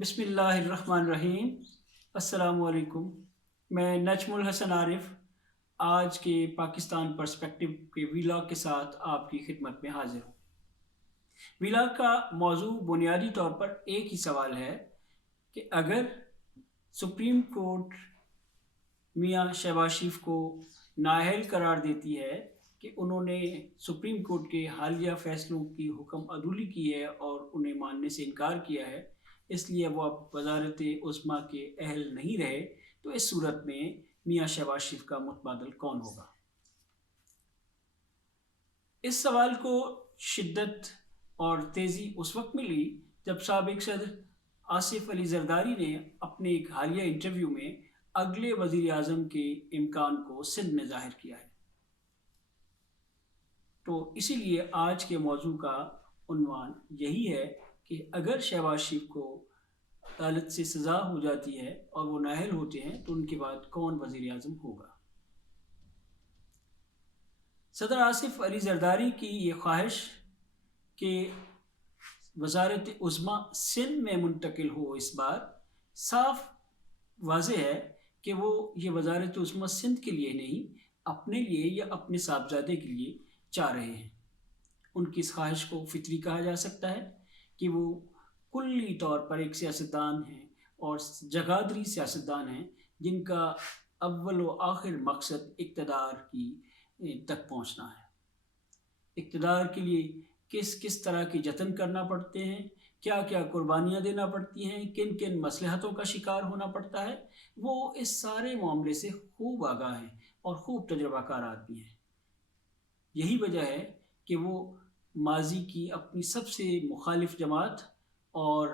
بسم اللہ الرحمن الرحیم۔ السلام علیکم۔ میں نجم الحسن عارف آج کے پاکستان پرسپیکٹو کے ویلاگ کے ساتھ آپ کی خدمت میں حاضر ہوں۔ ویلاگ کا موضوع بنیادی طور پر ایک ہی سوال ہے کہ اگر سپریم کورٹ میاں شہباز شریف کو نااہل قرار دیتی ہے کہ انہوں نے سپریم کورٹ کے حالیہ فیصلوں کی حکم عدولی کی ہے اور انہیں ماننے سے انکار کیا ہے، اس لیے وہ اب وزارت عظمیٰ کے اہل نہیں رہے، تو اس صورت میں میاں شہباز شریف کا متبادل کون ہوگا؟ اس سوال کو شدت اور تیزی اس وقت ملی جب سابق صدر آصف علی زرداری نے اپنے ایک حالیہ انٹرویو میں اگلے وزیر اعظم کے امکان کو سندھ میں ظاہر کیا ہے۔ تو اسی لیے آج کے موضوع کا عنوان یہی ہے کہ اگر شہباز شریف کو عدالت سے سزا ہو جاتی ہے اور وہ نااہل ہوتے ہیں تو ان کے بعد کون وزیر اعظم ہوگا۔ صدر آصف علی زرداری کی یہ خواہش کہ وزارت عظمیٰ سندھ میں منتقل ہو اس بار صاف واضح ہے کہ وہ یہ وزارت عظمیٰ سندھ کے لیے نہیں، اپنے لیے یا اپنے صاحبزادے کے لیے چاہ رہے ہیں۔ ان کی اس خواہش کو فطری کہا جا سکتا ہے کہ وہ کلی طور پر ایک سیاستدان ہیں اور جگادری سیاستدان ہیں جن کا اول و آخر مقصد اقتدار کی تک پہنچنا ہے۔ اقتدار کے لیے کس کس طرح کے جتن کرنا پڑتے ہیں، کیا کیا قربانیاں دینا پڑتی ہیں، کن کن مصلحتوں کا شکار ہونا پڑتا ہے، وہ اس سارے معاملے سے خوب آگاہ ہیں اور خوب تجربہ کار آدمی ہیں۔ یہی وجہ ہے کہ وہ ماضی کی اپنی سب سے مخالف جماعت اور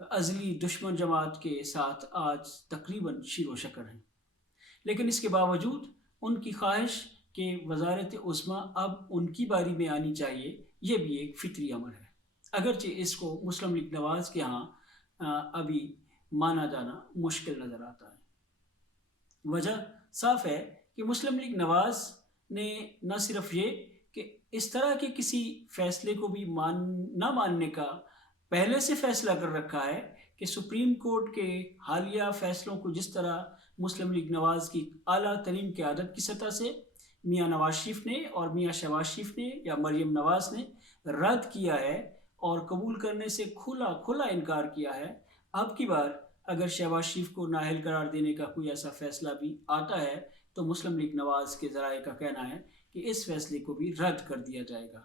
ازلی دشمن جماعت کے ساتھ آج تقریباً شیر و شکر ہیں، لیکن اس کے باوجود ان کی خواہش کہ وزارت عظمیٰ اب ان کی باری میں آنی چاہیے، یہ بھی ایک فطری امر ہے، اگرچہ اس کو مسلم لیگ نواز کے ہاں ابھی مانا جانا مشکل نظر آتا ہے۔ وجہ صاف ہے کہ مسلم لیگ نواز نے نہ صرف یہ کہ اس طرح کے کسی فیصلے کو بھی نہ ماننے کا پہلے سے فیصلہ کر رکھا ہے کہ سپریم کورٹ کے حالیہ فیصلوں کو جس طرح مسلم لیگ نواز کی اعلیٰ ترین قیادت کی سطح سے میاں نواز شریف نے اور میاں شہباز شریف نے یا مریم نواز نے رد کیا ہے اور قبول کرنے سے کھلا انکار کیا ہے، اب کی بار اگر شہباز شریف کو نااہل قرار دینے کا کوئی ایسا فیصلہ بھی آتا ہے تو مسلم لیگ نواز کے ذرائع کا کہنا ہے کہ اس فیصلے کو بھی رد کر دیا جائے گا۔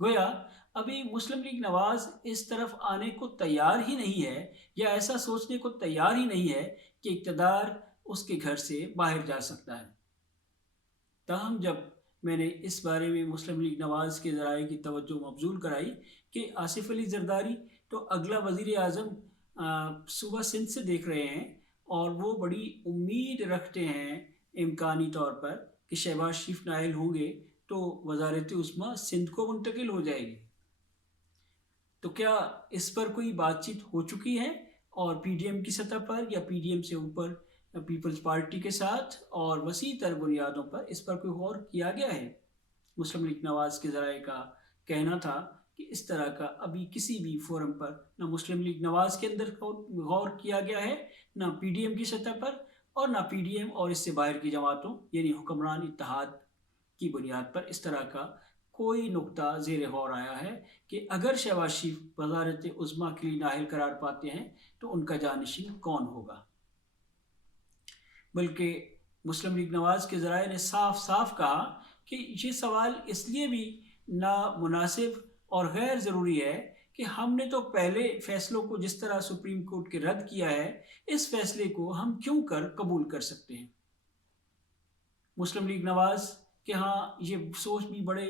گویا ابھی مسلم لیگ نواز اس طرف آنے کو تیار ہی نہیں ہے یا ایسا سوچنے کو تیار ہی نہیں ہے کہ اقتدار اس کے گھر سے باہر جا سکتا ہے۔ تاہم جب میں نے اس بارے میں مسلم لیگ نواز کے ذرائع کی توجہ مبذول کرائی کہ آصف علی زرداری تو اگلا وزیر اعظم صوبہ سندھ سے دیکھ رہے ہیں اور وہ بڑی امید رکھتے ہیں امکانی طور پر کہ شہباز شریف نااہل ہوں گے تو وزارت عظمیٰ سندھ کو منتقل ہو جائے گی، تو کیا اس پر کوئی بات چیت ہو چکی ہے اور پی ڈی ایم کی سطح پر یا پی ڈی ایم سے اوپر پیپلز پارٹی کے ساتھ اور وسیع تر بنیادوں پر اس پر کوئی غور کیا گیا ہے؟ مسلم لیگ نواز کے ذرائع کا کہنا تھا کہ اس طرح کا ابھی کسی بھی فورم پر نہ مسلم لیگ نواز کے اندر غور کیا گیا ہے، نہ پی ڈی ایم کی سطح پر اور نہ پی ڈی ایم اور اس سے باہر کی جماعتوں یعنی حکمران اتحاد کی بنیاد پر اس طرح کا کوئی نقطہ زیر غور آیا ہے کہ اگر شہباز شریف وزارت عظمیٰ کے لیے نااہل قرار پاتے ہیں تو ان کا جانشین کون ہوگا۔ بلکہ مسلم لیگ نواز کے ذرائع نے صاف کہا کہ یہ سوال اس لیے بھی نامناسب اور غیر ضروری ہے کہ ہم نے تو پہلے فیصلوں کو جس طرح سپریم کورٹ کے رد کیا ہے، اس فیصلے کو ہم کیوں کر قبول کر سکتے ہیں۔ مسلم لیگ نواز کے ہاں یہ سوچ بھی بڑے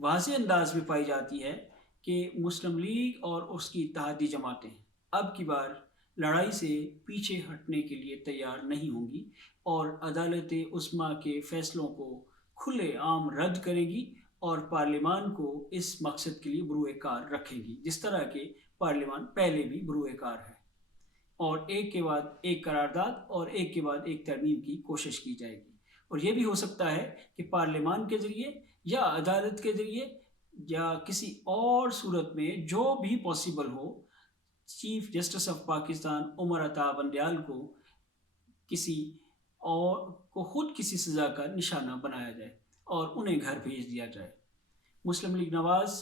واضح انداز میں پائی جاتی ہے کہ مسلم لیگ اور اس کی اتحادی جماعتیں اب کی بار لڑائی سے پیچھے ہٹنے کے لیے تیار نہیں ہوں گی اور عدالت عظمیٰ کے فیصلوں کو کھلے عام رد کرے گی اور پارلیمان کو اس مقصد کے لیے بروئے کار رکھے گی، جس طرح کے پارلیمان پہلے بھی بروئے کار ہے، اور ایک کے بعد ایک قرارداد اور ایک کے بعد ایک ترمیم کی کوشش کی جائے گی۔ اور یہ بھی ہو سکتا ہے کہ پارلیمان کے ذریعے یا عدالت کے ذریعے یا کسی اور صورت میں جو بھی پاسبل ہو، chief justice of Pakistan Umar Ata Bandial کو کسی اور کو خود کسی سزا کا نشانہ بنایا جائے اور انہیں گھر بھیج دیا جائے۔ مسلم لیگ نواز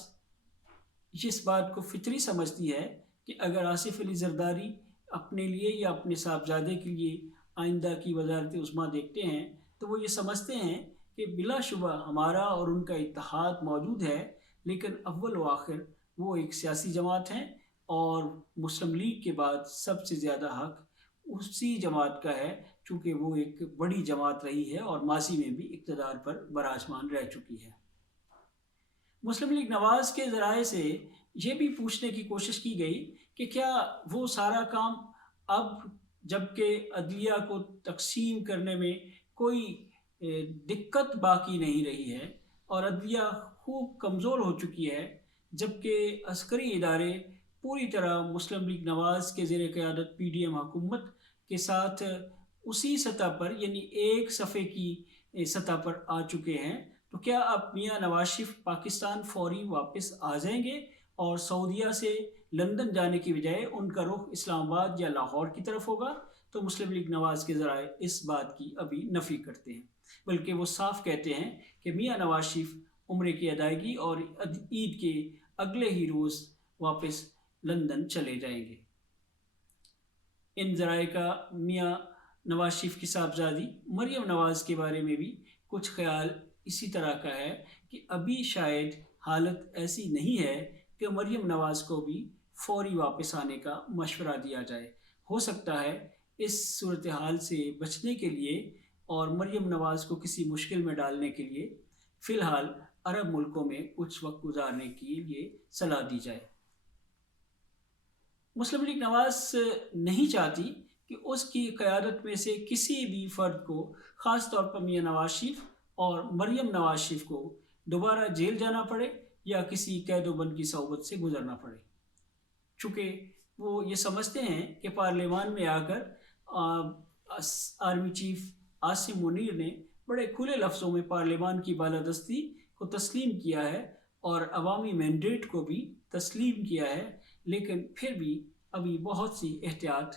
اس بات کو فطری سمجھتی ہے کہ اگر آصف علی زرداری اپنے لیے یا اپنے صاحبزادے کے لیے آئندہ کی وزارت عظمیٰ دیکھتے ہیں تو وہ یہ سمجھتے ہیں کہ بلا شبہ ہمارا اور ان کا اتحاد موجود ہے، لیکن اول و آخر وہ ایک سیاسی جماعت ہیں اور مسلم لیگ کے بعد سب سے زیادہ حق اسی جماعت کا ہے، چونکہ وہ ایک بڑی جماعت رہی ہے اور ماضی میں بھی اقتدار پر براجمان رہ چکی ہے۔ مسلم لیگ نواز کے ذرائع سے یہ بھی پوچھنے کی کوشش کی گئی کہ کیا وہ سارا کام اب جب کہ عدلیہ کو تقسیم کرنے میں کوئی دقت باقی نہیں رہی ہے اور عدلیہ خوب کمزور ہو چکی ہے، جبکہ عسکری ادارے پوری طرح مسلم لیگ نواز کے زیر قیادت پی ڈی ایم حکومت کے ساتھ اسی سطح پر یعنی ایک صفحے کی سطح پر آ چکے ہیں، تو کیا اب میاں نواز شریف پاکستان فوری واپس آ جائیں گے اور سعودیہ سے لندن جانے کی بجائے ان کا رخ اسلام آباد یا لاہور کی طرف ہوگا؟ تو مسلم لیگ نواز کے ذرائع اس بات کی ابھی نفی کرتے ہیں، بلکہ وہ صاف کہتے ہیں کہ میاں نواز شریف عمرے کی ادائیگی اور عید کے اگلے ہی روز واپس لندن چلے جائیں گے۔ ان ذرائع کا میاں نواز شریف کی صاحبزادی مریم نواز کے بارے میں بھی کچھ خیال اسی طرح کا ہے کہ ابھی شاید حالت ایسی نہیں ہے کہ مریم نواز کو بھی فوری واپس آنے کا مشورہ دیا جائے۔ ہو سکتا ہے اس صورتحال سے بچنے کے لیے اور مریم نواز کو کسی مشکل میں ڈالنے کے لیے فی الحال عرب ملکوں میں کچھ وقت گزارنے کے لیے صلاح دی جائے۔ مسلم لیگ نواز نہیں چاہتی کہ اس کی قیادت میں سے کسی بھی فرد کو، خاص طور پر میاں نواز شریف اور مریم نواز شریف کو، دوبارہ جیل جانا پڑے یا کسی قید و بند کی صحبت سے گزرنا پڑے، چونکہ وہ یہ سمجھتے ہیں کہ پارلیمان میں آ کر آرمی چیف عاصم منیر نے بڑے کھلے لفظوں میں پارلیمان کی بالادستی کو تسلیم کیا ہے اور عوامی مینڈیٹ کو بھی تسلیم کیا ہے، لیکن پھر بھی ابھی بہت سی احتیاط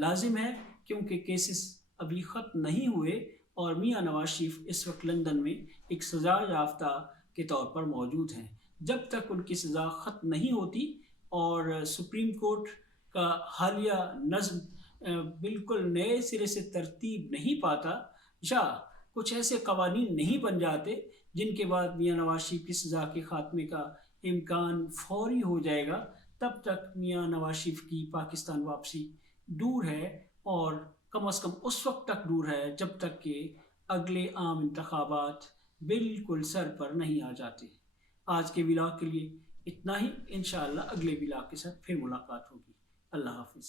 لازم ہے کیونکہ کیسز ابھی ختم نہیں ہوئے اور میاں نواز شریف اس وقت لندن میں ایک سزا یافتہ کے طور پر موجود ہیں۔ جب تک ان کی سزا ختم نہیں ہوتی اور سپریم کورٹ کا حالیہ نظم بالکل نئے سرے سے ترتیب نہیں پاتا یا کچھ ایسے قوانین نہیں بن جاتے جن کے بعد میاں نواز شریف کی سزا کے خاتمے کا امکان فوری ہو جائے گا، تب تک میاں نواز شریف کی پاکستان واپسی دور ہے، اور کم از کم اس وقت تک دور ہے جب تک کہ اگلے عام انتخابات بالکل سر پر نہیں آ جاتے۔ آج کے ولاگ کے لیے اتنا ہی، انشاءاللہ اگلے ولاگ کے ساتھ پھر ملاقات ہوگی۔ اللہ حافظ۔